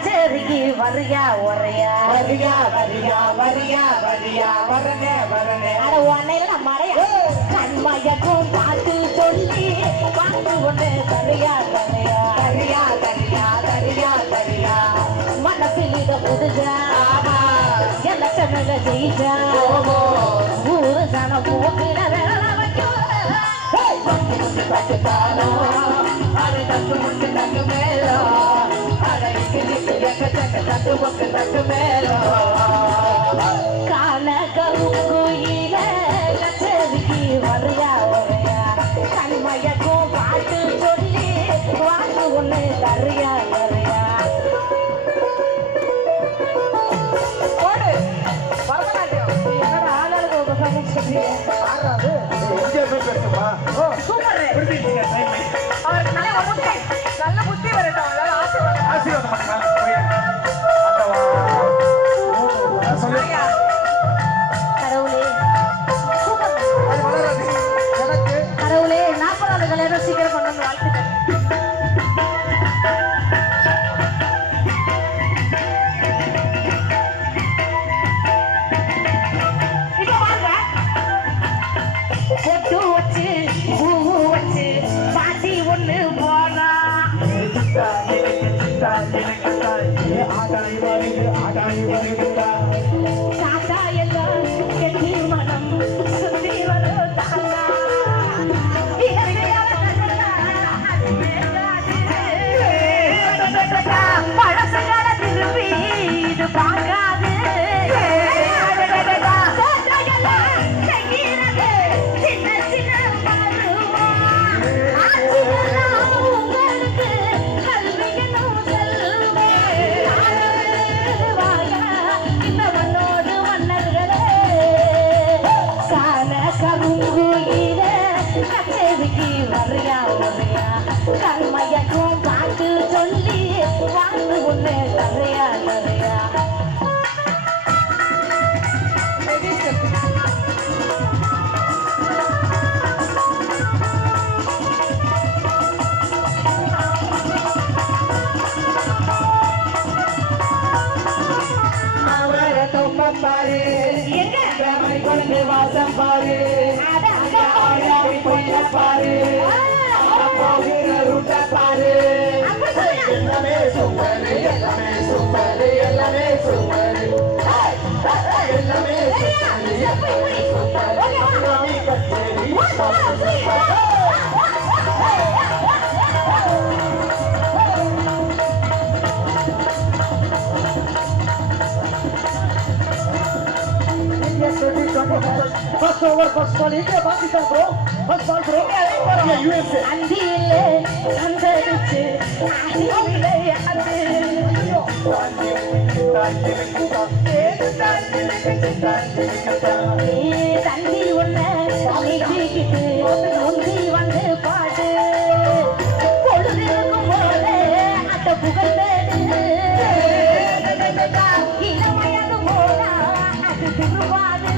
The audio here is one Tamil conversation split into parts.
கச்சேரிக்கு வரியா ஒரையா வரியா வரியா வரியா வரியா வரனே வரனே அட உன்னையில மறையா கண்மயக்கும் பாட்டு சொல்லி பாட்டு ஒண்ணு தரையா தரையா தரியா தரியா தரியா தரியா மனசில் இத புதுஜா எலக்ஷன்ல ஜெயிச்சா ஊரு சனம் போக்கில வேலை வைக்கும் தட்டுத்தானோ அது தட்டு முட்டு தட்டு மேலோ அடைக்கு தட்டு தட்டு முட்டு தட்டு மேலோ காண கருங்குயில கச்சேரிக்கு வரியா ஒரையா கண்மயக்கும் பாட்டு சொல்லி பாட்டு ஒண்ணு தரையா தரையா போடு பரதநாட்டியம் என்னடா ஆளாளுக்கு ஒரு சமைச்சு சொல்றீங்க ஆறாது எம்ஜிஆர் பேசுமா ஓ சூப்பர் பிடிச்சிங்க டைம் அவருக்கு நல்ல புத்தி வரட்டும் அவங்களால ஆசீர்வாதம் பண்ணுங்க சொல்லு கடவுளே சூப்பர் அது வளராது எனக்கு கடவுளே 40வது கல்யாணம் சீக்கிரம் கொண்டு வந்து வாழ்த்துக்கள் பொட்டு வச்சு பூ வச்சு பாட்டி ஒண்ணு போனா தாத்தா எல்லாம் கெட்டி மனம் சுத்தி வரும் தாத்தா பழசங்கால திரும்பி இது பார்க்காது சின்ன சின்ன உங்களுக்கு கல்வியனும் செல்வே இந்த மண்ணோடு மன்னர்களே காண கருங்குயில கச்சேரிக்கு வரியா வரியா கண்மயக்கும் பாட்டு சொல்லி வாழ்ந்து ஒண்ணு தரையா தரையா அவரை தொப்பம் பாரு எங்க வேமணி குழந்தை வாசம் பாரு அட அங்க ஆடி பொய்ய பாரு போகிற ரூட்ட பாரு அப்படி சொல்லுங்க எல்லாமே சூப்பர் எல்லாமே சூப்பர் எல்லாமே சூப்பர் எல்லாமே சூப்பர் எல்லாமே கச்சேரி First over, first ball. India, Pakistan, bro. First ball, bro. Yeah, USA. அந்தியிலே அந்தடிச்சு அடியிலே அது தந்தி ஒண்ணு அமைக்கிட்டு முந்தி வந்து பாடு பொழுதுக்கும் போது அந்த புகழ்ந்தேடு இளமையது போனா அது திருவாது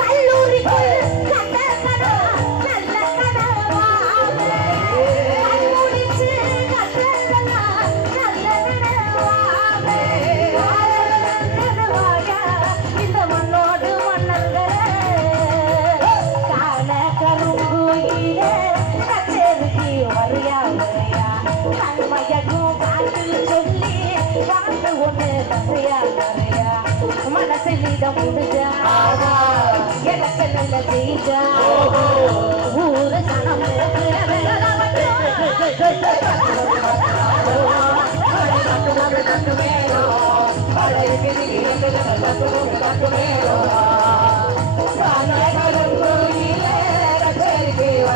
கல்லூரிக்குள் கண்ட கனவா நல்ல கனவாக கண்முடிச்சு கற்றதெல்லாம் நல்ல நினைவாக கனவாக இந்த மண்ணோடு மன்னர்களே காண கருங்குயிலே கச்சேரிக்கு வரியா வரியா கண்மயக்கும் பாட்டு சொல்லி பாட்டு ஒண்ணு தரையா தரையா மனசில் இடம் முடிஞ்சா எனக்கு நல்ல ஜெயிச்சா ஊரு சனம்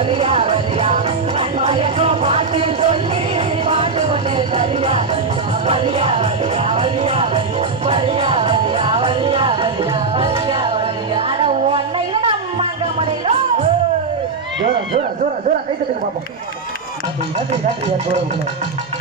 வரியா வரியா பாட்டு சொல்லி பாட்டு கொண்டு வரியா வரியா வரியா வரியா வரியா வரியா வரியா வரியா வரியா வரியா அட உன்னையில நம்ம மடையிலும் ஜோரா ஜோரா ஜோரா ஜோரா கை தட்டுங்க பாப்போம் நன்றி நன்றி நன்றி